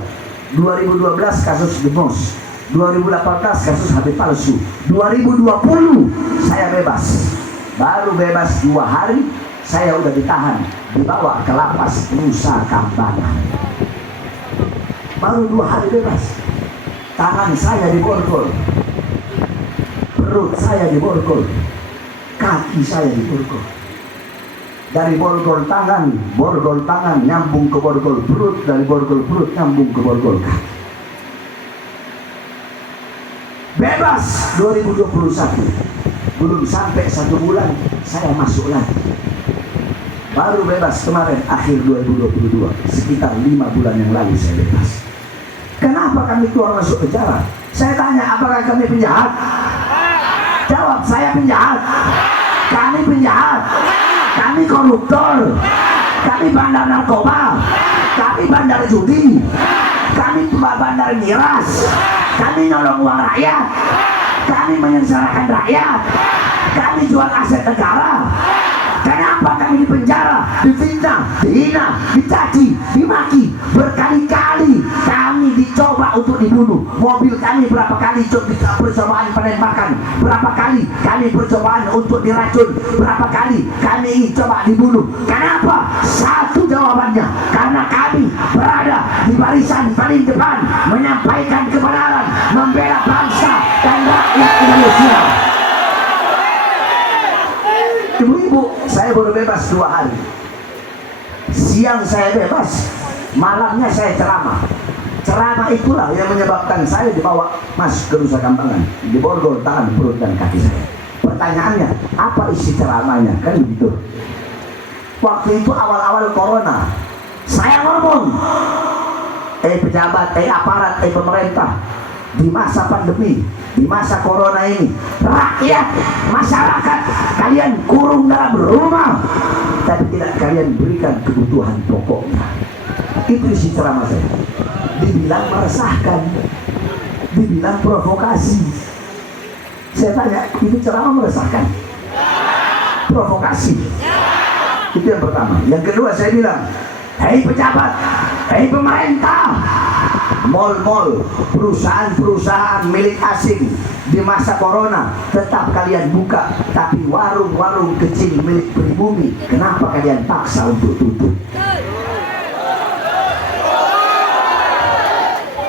2012 kasus Demos, 2018 kasus Habib palsu, 2020 saya bebas. Baru bebas 2 hari saya udah ditahan, dibawa ke lapas Nusa Kambangan. Baru 2 hari bebas. Tangan saya diborgol, perut saya diborgol, kaki saya diborgol. Dari borgol tangan nyambung ke borgol perut, dari borgol perut nyambung ke borgol kaki. Bebas 2021, belum sampai 1 bulan saya masuk lagi. Baru bebas kemarin akhir 2022, sekitar 5 bulan yang lalu saya bebas. Kenapa kami keluar masuk penjara? Saya tanya, apakah kami penjahat? Jawab, saya penjahat. Kami penjahat. Kami koruptor, kami bandar narkoba, kami bandar judi, kami bandar miras, kami nolong uang rakyat, kami menyengsarakan rakyat, kami jual aset negara. Kenapa kami dipenjara, difitnah, dihina, dicaci, dimaki? Berkali-kali kami dicoba untuk dibunuh. Mobil kami berapa kali percobaan penembakan, berapa kali kami percobaan untuk diracun, berapa kali kami coba dibunuh. Kenapa? Satu jawabannya, karena kami berada di barisan paling depan, menyampaikan kebenaran, membela bangsa dan rakyat Indonesia. Ibu-ibu, saya baru bebas 2 hari. Siang saya bebas, malamnya saya ceramah. Ceramah itulah yang menyebabkan saya dibawa masuk ke Nusa Kambangan, diborgol tangan, perut, dan kaki saya. Pertanyaannya, apa isi ceramahnya? Kan begitu. Waktu itu awal-awal corona, saya ngomong, pejabat, aparat, pemerintah, di masa pandemi, di masa corona ini, rakyat, masyarakat, kalian kurung dalam rumah, tapi tidak kalian berikan kebutuhan pokoknya. Itu isi ceramah saya. Dibilang meresahkan, dibilang provokasi. Saya tanya, itu ceramah meresahkan? Provokasi. Itu yang pertama. Yang kedua saya bilang, hei pejabat, hei pemerintah, mal-mal, perusahaan-perusahaan milik asing di masa corona tetap kalian buka, tapi warung-warung kecil milik pribumi kenapa kalian paksa untuk tutup?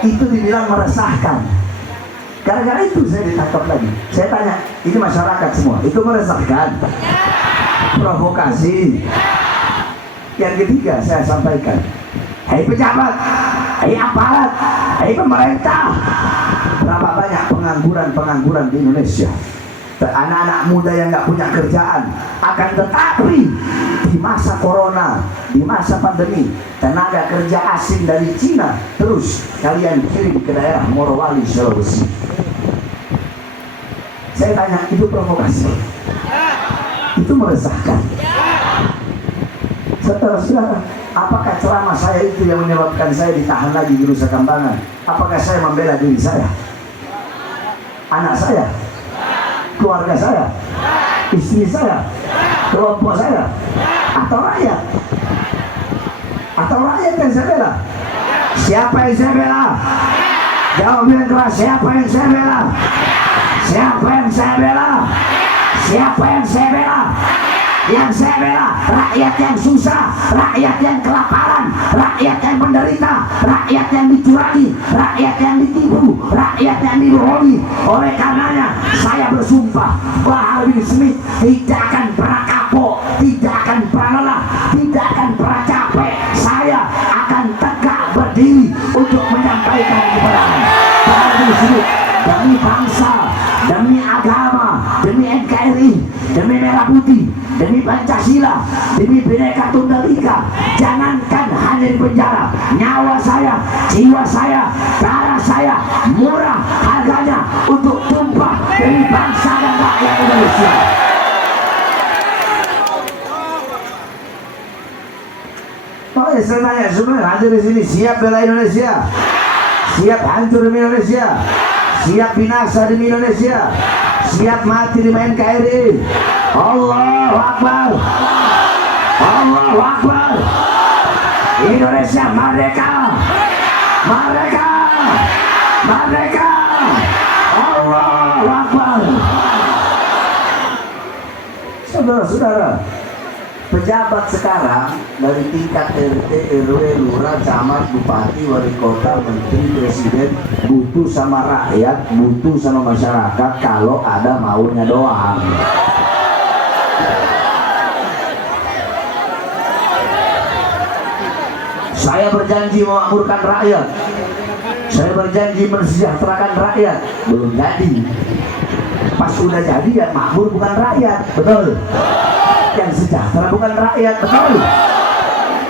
Itu dibilang meresahkan. Gara-gara itu saya ditangkap lagi. Saya tanya, ini masyarakat semua, itu meresahkan? Provokasi. Yang ketiga saya sampaikan, hei pejabat, hei aparat, hei pemerintah, berapa banyak pengangguran di Indonesia? Anak-anak muda yang nggak punya kerjaan. Akan tetapi di masa corona, di masa pandemi, tenaga kerja asing dari Cina terus kalian kirim ke daerah Morowali, Sulawesi. Saya tanya, itu provokasi? Itu meresahkan? Saudara-saudara, apakah ceramah saya itu yang menyebabkan saya ditahan lagi di Nusa Kambangan? Apakah saya membela diri saya, anak saya, keluarga saya, istri saya, kelompok saya, atau rakyat? Atau rakyat yang saya bela? Siapa yang saya bela? Jawab yang keras, siapa yang saya bela? Siapa yang saya bela? Siapa yang saya bela? Yang saya bela rakyat yang susah, rakyat yang kelaparan, rakyat yang menderita, rakyat yang dicurangi, rakyat yang ditipu, rakyat yang dibohongi. Oleh karenanya saya bersumpah bahwa Habib Smith tidak akan pernah kapok, tidak akan pernah lelah, tidak akan pernah capek. Saya akan tegak berdiri untuk menyampaikan kebenaran. Habib Smith demi bangsa, demi agama, demi NKRI, demi Merah Putih, demi Pancasila, demi Bhinneka Tunggal Ika, jangankan hanya di penjara, nyawa saya, jiwa saya, darah saya murah harganya untuk tumpah demi bangsa dan rakyat Indonesia. Makanya saya tanya semua hadir di sini, siap bela Indonesia, siap hancur demi Indonesia, siap binasa demi Indonesia, siap mati demi NKRI. Allahu Akbar, Allahu Akbar. Indonesia merdeka, merdeka, merdeka. Allahu Akbar. Saudara-saudara, pejabat sekarang dari tingkat RT, RW, lurah, camat, bupati, wali kota, menteri, presiden butuh sama rakyat, butuh sama masyarakat kalau ada maunya doang. Saya berjanji memakmurkan rakyat, saya berjanji mensejahterakan rakyat, belum jadi. Pas sudah jadi yang makmur bukan rakyat, betul. Yang sejahtera bukan rakyat, betul.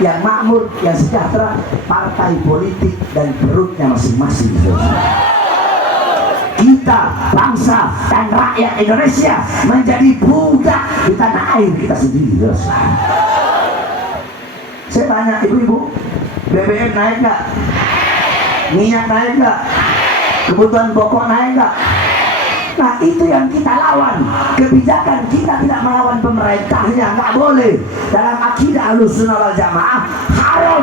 Yang makmur, yang sejahtera partai politik dan perutnya masing-masing. Kita, bangsa dan rakyat Indonesia menjadi budak di tanah air kita sendiri. Saya tanya ibu-ibu, BBM naik nggak? Minyak naik nggak? Kebutuhan pokok naik nggak? Nah itu yang kita lawan. Kebijakan kita tidak melawan pemerintahnya, nggak boleh. Dalam akidah Ahlussunnah wal Jamaah haram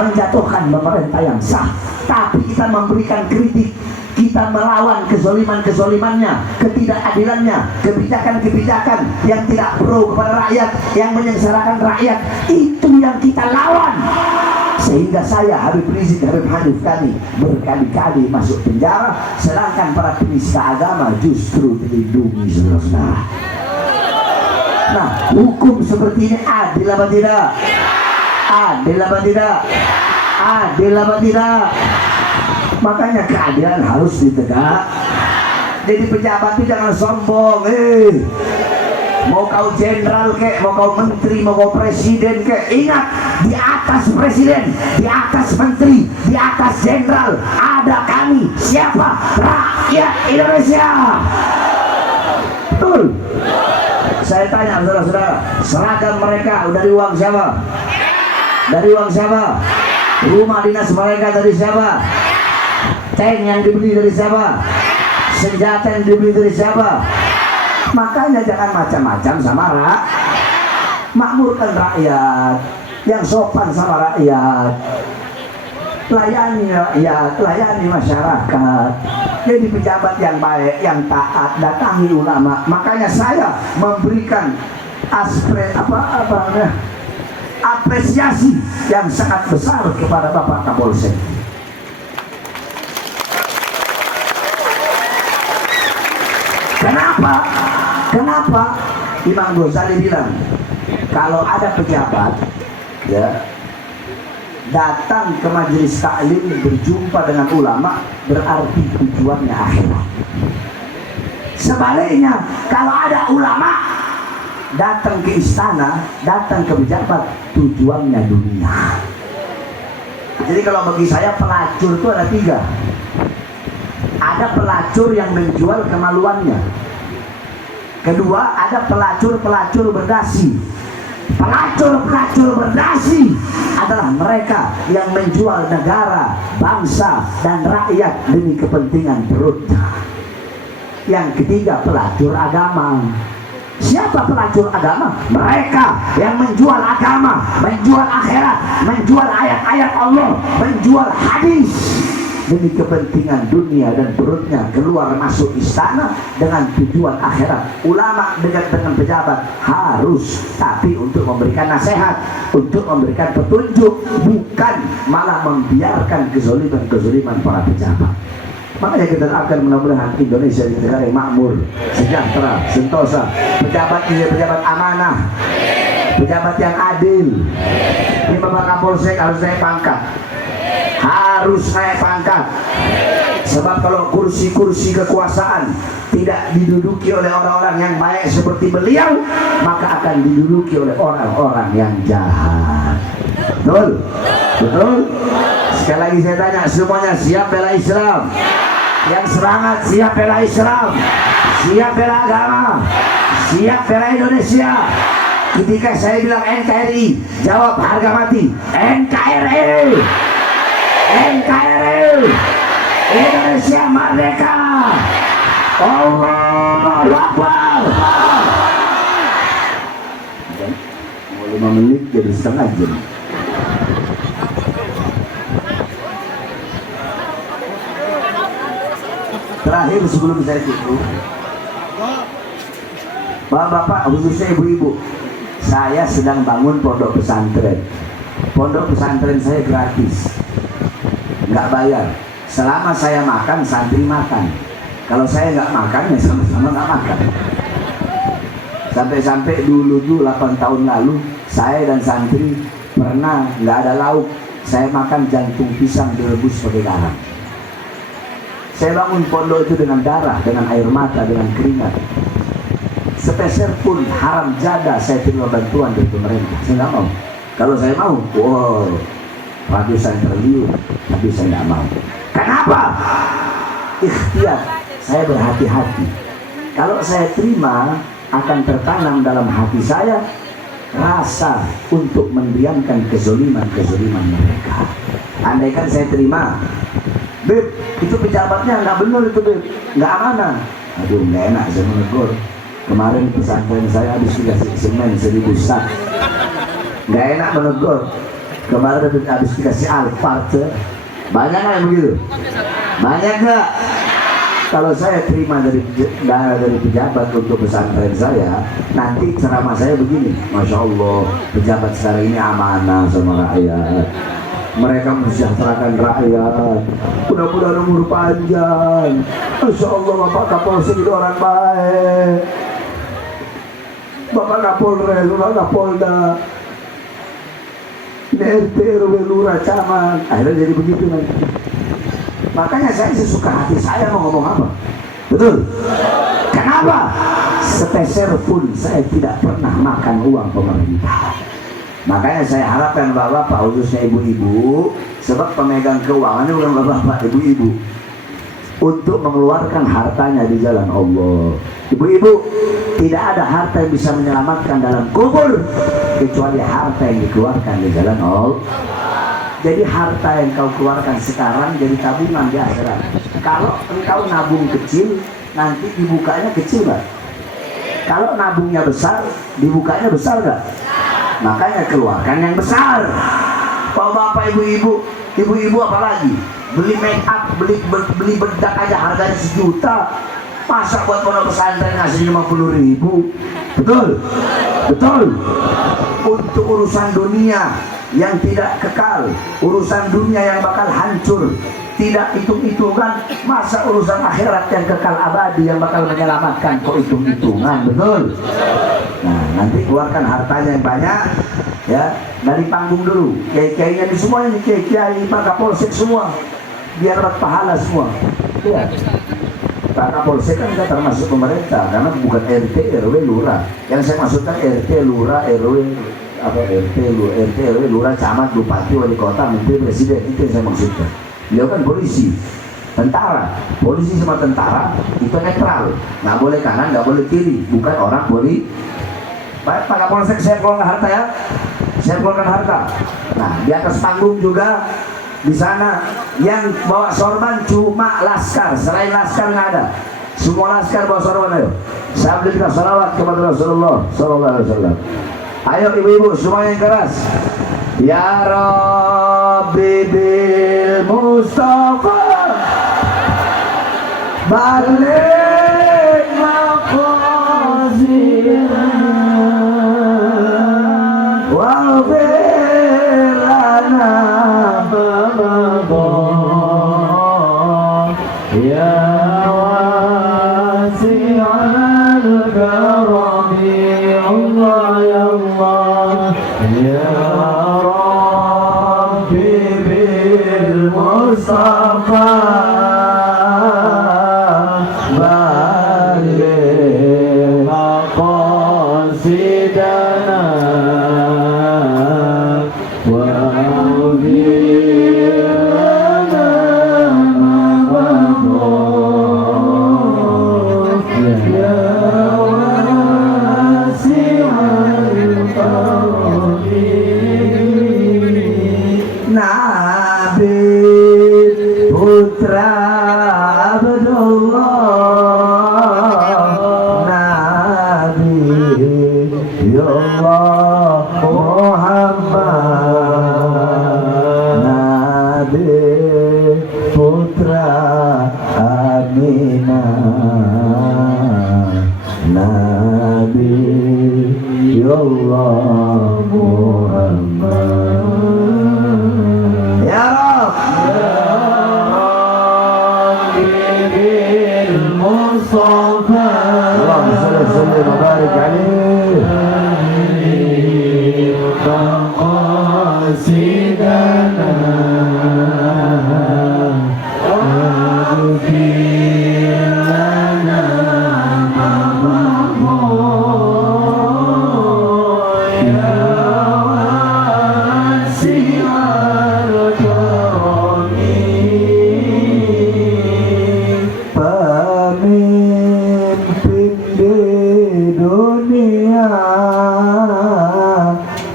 menjatuhkan pemerintah yang sah. Tapi kita memberikan kritik, kita melawan kezoliman-kezolimannya, ketidakadilannya, kebijakan-kebijakan yang tidak pro kepada rakyat, yang menyengsarakan rakyat. Itu yang kita lawan. Sehingga saya Habib Rizik, Habib Hanif kami berkali-kali masuk penjara, sedangkan para penista agama justru dilindungi, saudara-saudara. Nah, hukum seperti ini adil apa tidak? Adil apa tidak? Adil apa tidak? Makanya keadilan harus ditegak. Jadi pejabat itu jangan sombong. Mau kau jenderal kek, mau kau menteri, mau kau presiden kek, ingat, di atas presiden, di atas menteri, di atas jenderal ada kami. Siapa? Rakyat Indonesia. Betul. Saya tanya saudara-saudara, seragam mereka dari uang siapa? Dari uang siapa? Rumah dinas mereka dari siapa? Tank yang dibeli dari siapa? Senjata yang dibeli dari siapa? Makanya jangan macam-macam sama makmurkan rakyat, yang sopan sama rakyat, layani rakyat, layani masyarakat. Jadi pejabat yang baik, yang taat, datangi ulama. Makanya saya memberikan apresiasi yang sangat besar kepada Bapak Kapolsek. Kenapa? Kenapa? Imam Ghazali bilang, kalau ada pejabat ya datang ke majelis taklim berjumpa dengan ulama, berarti tujuannya akhirat. Sebaliknya, kalau ada ulama datang ke istana, datang ke pejabat, tujuannya dunia. Jadi kalau bagi saya pelacur itu ada tiga. Ada pelacur yang menjual kemaluannya. Kedua, ada pelacur-pelacur berdasi. Pelacur-pelacur berdasi adalah mereka yang menjual negara, bangsa, dan rakyat demi kepentingan perutnya. Yang ketiga, pelacur agama. Siapa pelacur agama? Mereka yang menjual agama, menjual akhirat, menjual ayat-ayat Allah, menjual hadis demi kepentingan dunia dan perutnya, keluar masuk istana dengan tujuan akhirat. Ulama dekat dengan pejabat harus, tapi untuk memberikan nasihat, untuk memberikan petunjuk, bukan malah membiarkan kezoliman-kezoliman para pejabat. Makanya kita akan mudah-mudahan Indonesia jadi negara yang makmur, sejahtera, sentosa. Pejabat ini pejabat amanah, pejabat yang adil. Ini Bapak Kapolsek harus naik pangkat, harus naik pangkat. Sebab kalau kursi-kursi kekuasaan tidak diduduki oleh orang-orang yang baik seperti beliau, maka akan diduduki oleh orang-orang yang jahat. Betul? Betul? Sekali lagi saya tanya, semuanya siap bela Islam? Yang semangat siap bela Islam, siap bela agama, siap bela Indonesia, Ketika saya bilang NKRI, jawab harga mati. NKRI, NKRI, Indonesia merdeka. Allahu Akbar. 5 menit jadi setengah jam. Terakhir sebelum saya tutup, bapak-bapak, khususnya ibu-ibu, saya sedang bangun pondok pesantren. Pondok pesantren saya gratis, nggak bayar. Selama saya makan, santri makan. Kalau saya nggak makan, ya sama-sama nggak makan. Sampai-sampai dulu tuh 8 tahun lalu, saya dan santri pernah nggak ada lauk, saya makan jantung pisang direbus pakai garam. Saya bangun pondok itu dengan darah, dengan air mata, dengan keringat. Sepeser pun haram jadah saya terima bantuan dari pemerintah. Saya nggak mau. Kalau saya mau, wow, ratusan triliun, tapi saya nggak mau. Kenapa? Ikhtiar, saya berhati-hati. Kalau saya terima, akan tertanam dalam hati saya rasa untuk mendiamkan kezoliman mereka. Andaikan saya terima, Beb, itu pejabatnya nggak benar itu, Beb, nggak amanah. Aduh, nggak enak saya menegur. Kemarin pesantren saya habis dikasih semen 1000 sak. Nggak enak menegur. Kemarin habis dikasih Alphard. Banyak nggak yang begitu? Banyak nggak? Kalau saya terima dari pejabat untuk pesantren saya, nanti ceramah saya begini. Masya Allah, pejabat sekarang ini amanah sama rakyat. Mereka mensejahterakan rakyat. Mudah-mudahan umur panjang. Masya Allah, Bapak Kapolsek itu orang baik. Bapak Kapolres, Bapak Kapolda, RT, RW, Lurah, Camat. Akhirnya jadi begitu nanti. Makanya saya sesuka hati saya mau ngomong apa. Betul? Kenapa? Sepeser pun saya tidak pernah makan uang pemerintah. Makanya saya harapkan bapak-bapak, khususnya ibu-ibu, sebab pemegang keuangan itu bukan bapak-bapak, ibu-ibu, untuk mengeluarkan hartanya di jalan Allah. Ibu-ibu, tidak ada harta yang bisa menyelamatkan dalam kubur kecuali harta yang dikeluarkan di jalan Allah. Jadi harta yang kau keluarkan sekarang jadi tabungan di akhirat. Kalau engkau nabung kecil, nanti dibukanya kecil nggak? Kalau nabungnya besar, dibukanya besar nggak? Makanya keluarkan yang besar. Kalau bapak ibu-ibu, ibu-ibu apalagi beli make up, beli bedak aja harganya 1 juta. Masa buat pondok pesantren ngasih 50.000? Betul? Betul. Untuk urusan dunia yang tidak kekal, urusan dunia yang bakal hancur, tidak hitung-hitungan. Masa urusan akhirat yang kekal abadi yang bakal menyelamatkan kok hitung-hitungan? Betul. Nah, nanti keluarkan hartanya yang banyak, ya, dari panggung dulu. Kiai-kiainya di semua ini, kiai-kiai, Pak Kapolsek semua, biar dapat pahala semua. Ya. Pak Kapolsek kan tidak termasuk pemerintah karena bukan RT, RW, Lurah. Yang saya maksudkan RT, Lurah, RW, apa RT, RW, Lurah, Camat, Bupati, Wali Kota, Menteri, Presiden, itu yang saya maksudkan. Beliau kan polisi, tentara. Polisi sama tentara itu netral, nggak boleh kanan, nggak boleh kiri, bukan orang polisi. Pak Kapolsek, saya keluarkan harta ya, saya keluarkan harta. Nah, di atas panggung juga, di sana yang bawa sorban cuma laskar, selain laskar nggak ada. Semua laskar bawa sorban. Ayo, saya berikan salawat kepada Rasulullah Sallallahu Alaihi Wasallam. Ayo ibu-ibu semua yang keras. Ya Rabbi bil Mustafa balik maqasidana waghfir lana ya wasi'al karami Allah ya Allah ya Rabbi bil Mustafa balik maqasidana Allah Muhammad. Ya Rabb, Mustafa Allahumma salli wa barik alaihi. Pemimpin di dunia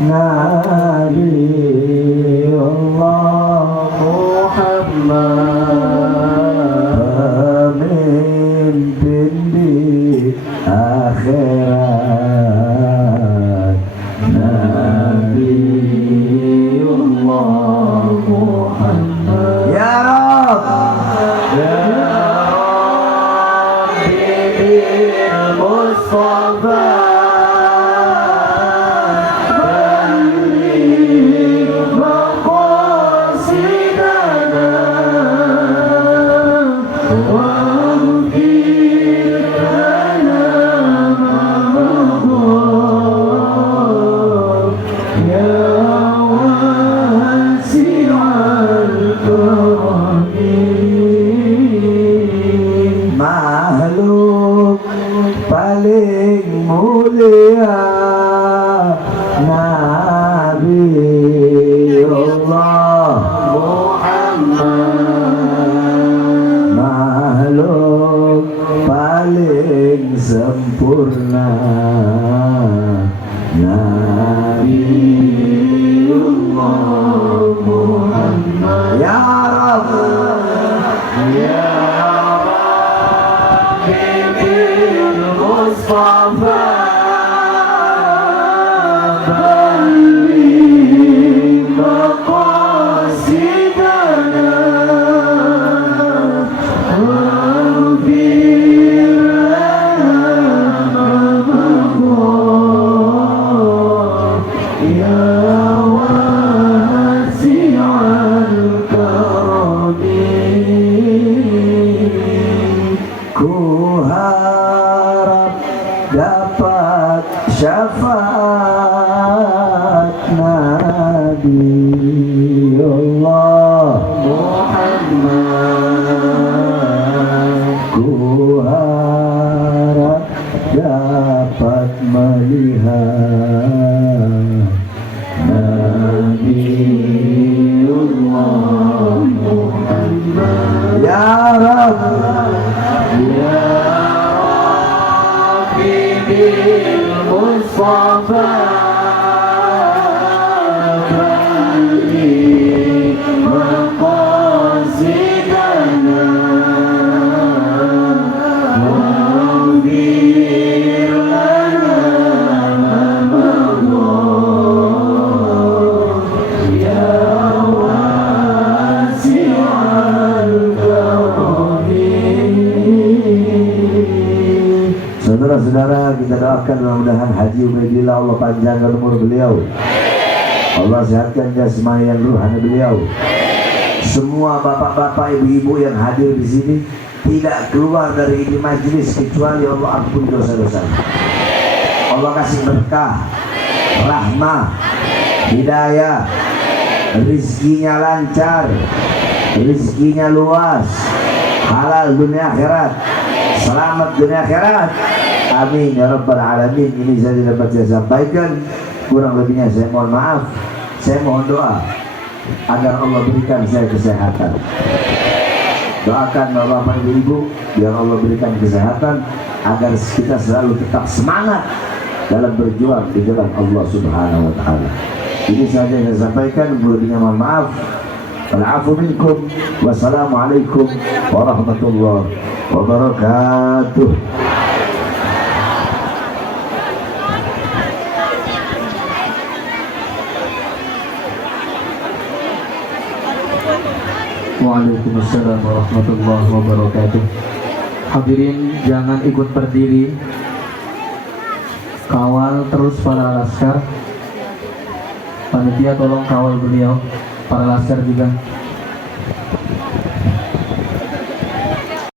Nabi Allah Muhammad, pemimpin di akhirat Nabi Allah Muhammad. Ya Rabb, Mustafa makhluk paling mulia Nabi Allah Muhammad, makhluk paling sempurna Nabi Allah Muhammad. Ya Rabb, ya Mustafa balligh maqasidana waghfir lana ma maqam ya wasi'al karami. Ku harap dapat syafaat Nabi Allah Muhammad. Ku harap dapat melihat Nabi Allah Muhammad. Ya Rabb, ya Mustafa balligh maqasidana waghfir lana ma maqam ya wasi'al karami. Saudara-saudara, kita doakan mudah-mudahan Haji Ubaidillah Allah panjangkan umur beliau, Allah sehatkan jasmani dan ruhani beliau. Semua bapak-bapak, ibu-ibu yang hadir di sini tidak keluar dari ini majelis kecuali Allah ampuni dosa-dosa. Allah kasih berkah, rahmah, hidayah, rizkinya lancar, rizkinya luas, halal dunia akhirat, selamat dunia akhirat. Amin ya rabbal alamin. Ini saya dapat saya sampaikan, kurang lebihnya saya mohon maaf. Saya mohon doa agar Allah berikan saya kesehatan. Doakan bapak ibu biar Allah berikan kesehatan agar kita selalu tetap semangat dalam berjuang di jalan Allah Subhanahu wa taala. Ini saja yang saya sampaikan, lebihnya mohon maaf. Al-afu minkum. Wassalamualaikum warahmatullahi wabarakatuh. Waalaikumsalam warahmatullahi wabarakatuh. Hadirin jangan ikut berdiri. Kawal terus para laskar. Panitia tolong kawal beliau, para laskar juga.